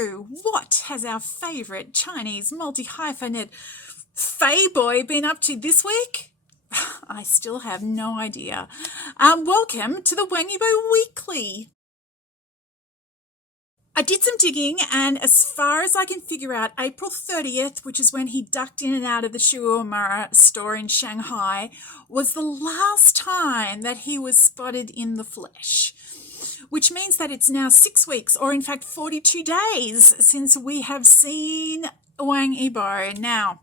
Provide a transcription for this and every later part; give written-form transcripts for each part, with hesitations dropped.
So, what has our favourite Chinese multi-hyphenate Fei boy been up to this week? I still have no idea. Welcome to the Wang Yibo Weekly. I did some digging, and as far as I can figure out, April 30th, which is when he ducked in and out of the Shuomara store in Shanghai, was the last time that he was spotted in the flesh, which means that it's now 6 weeks, or in fact 42 days, since we have seen Wang Yibo. Now,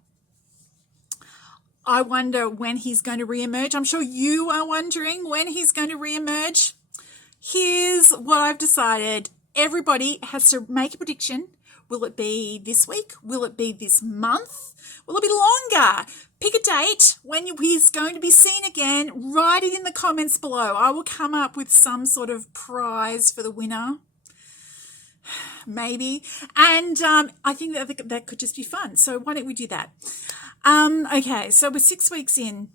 I wonder when he's going to reemerge. I'm sure you are wondering when he's going to reemerge. Here's what I've decided. Everybody has to make a prediction. Will it be this week? Will it be this month? Will it be longer? Pick a date when he's going to be seen again. Write it in the comments below. I will come up with some sort of prize for the winner. Maybe. And I think that could just be fun. So why don't we do that? Okay, so we're 6 weeks in.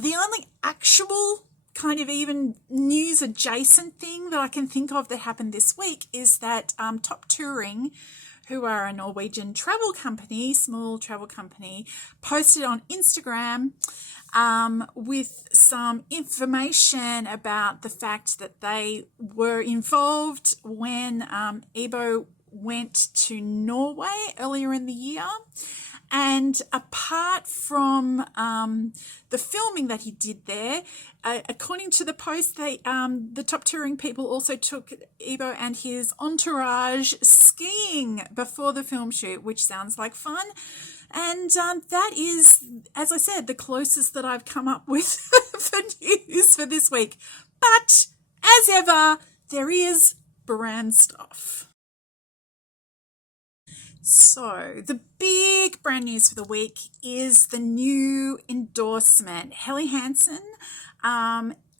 The only actual kind of even news adjacent thing that I can think of that happened this week is that Top Touring, who are a Norwegian travel company, small travel company, posted on Instagram with some information about the fact that they were involved when Yibo went to Norway earlier in the year. And apart from the filming that he did there, according to the post, the Top Touring people also took Yibo and his entourage skiing before the film shoot, which sounds like fun. And that is, as I said, the closest that I've come up with for news for this week. But as ever, there is brand stuff. So the big brand news for the week is the new endorsement. HELLY HANSEN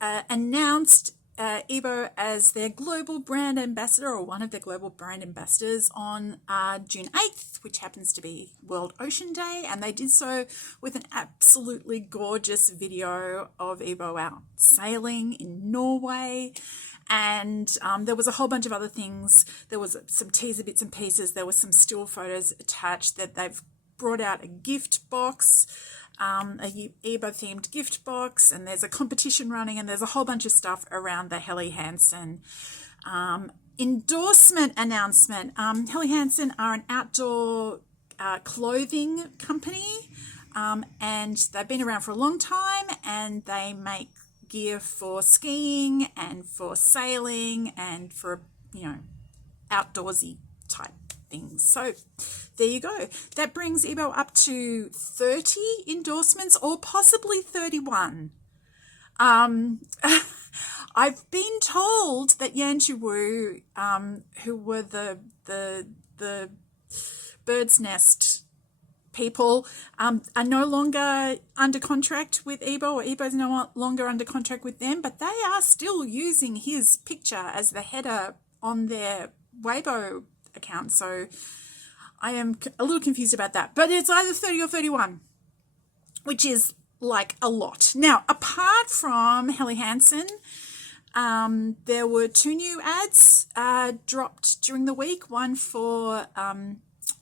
announced Yibo as their global brand ambassador, or one of their global brand ambassadors, on June 8th, which happens to be World Ocean Day, and they did so with an absolutely gorgeous video of Yibo out sailing in Norway. And there was a whole bunch of other things. There was some teaser bits and pieces. There was some still photos attached that they've brought out a gift box, a Yibo-themed gift box, and there's a competition running, and there's a whole bunch of stuff around the HELLY HANSEN endorsement announcement. HELLY HANSEN are an outdoor clothing company, and they've been around for a long time, and they make gear for skiing and for sailing and for, outdoorsy type things. So there you go. That brings Yibo up to 30 endorsements, or possibly 31. I've been told that Yanji Wu, who were the Bird's Nest people, are no longer under contract with Yibo, or Yibo's no longer under contract with them, but they are still using his picture as the header on their Weibo account. So I am a little confused about that, but it's either 30 or 31, which is like a lot. Now, apart from HELLY HANSEN, there were 2 new ads dropped during the week, one for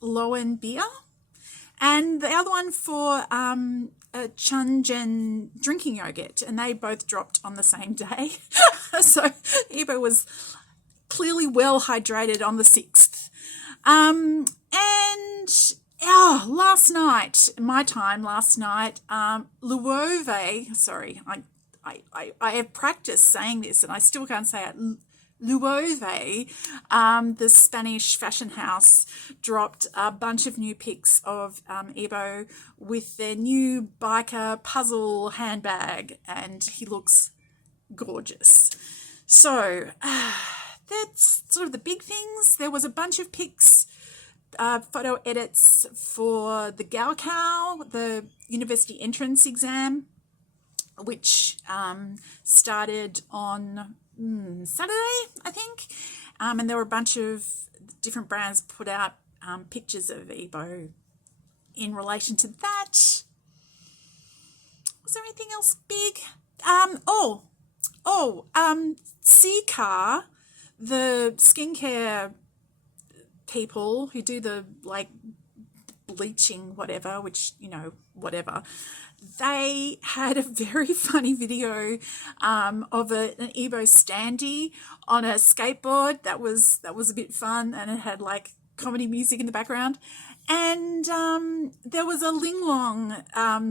Lowen Beer, and the other one for Chunjen drinking yogurt, and they both dropped on the same day. So Yibo was clearly well hydrated on the 6th. Last night, Luove, sorry, I have practiced saying this and I still can't say it. Luove, the Spanish fashion house, dropped a bunch of new pics of Yibo with their new biker puzzle handbag, and he looks gorgeous. So that's sort of the big things. There was a bunch of pics, photo edits for the Gaokao, the university entrance exam, which started on Saturday, I think, and there were a bunch of different brands put out pictures of Yibo in relation to that. Was there anything else big? Seacar, the skincare people who do the like bleaching whatever, which, you know, whatever, they had a very funny video of an Yibo standee on a skateboard that was a bit fun, and it had like comedy music in the background. And there was a Ling Long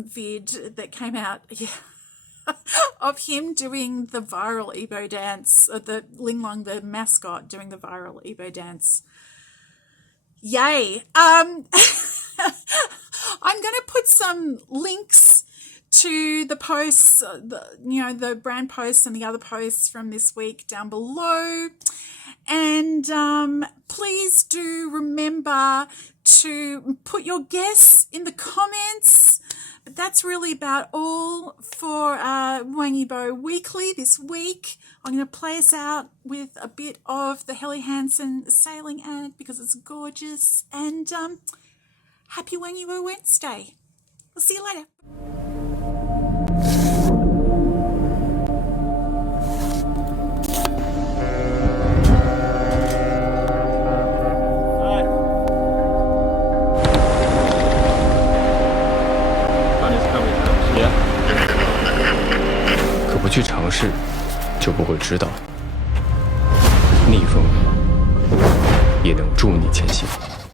vid that came out of him doing the viral Yibo dance, the Ling Long, the mascot, doing the viral Yibo dance. Yay. I'm going to put some links to the posts, the brand posts and the other posts from this week down below. And please do remember to put your guess in the comments. But that's really about all for Wang Yibo Weekly this week. I'm going to play us out with a bit of the Helly Hansen sailing ad because it's gorgeous. And happy Wang Yibo Wednesday. We'll see you later. Yeah. 可不去尝试，就不会知道，逆风也能助你前行。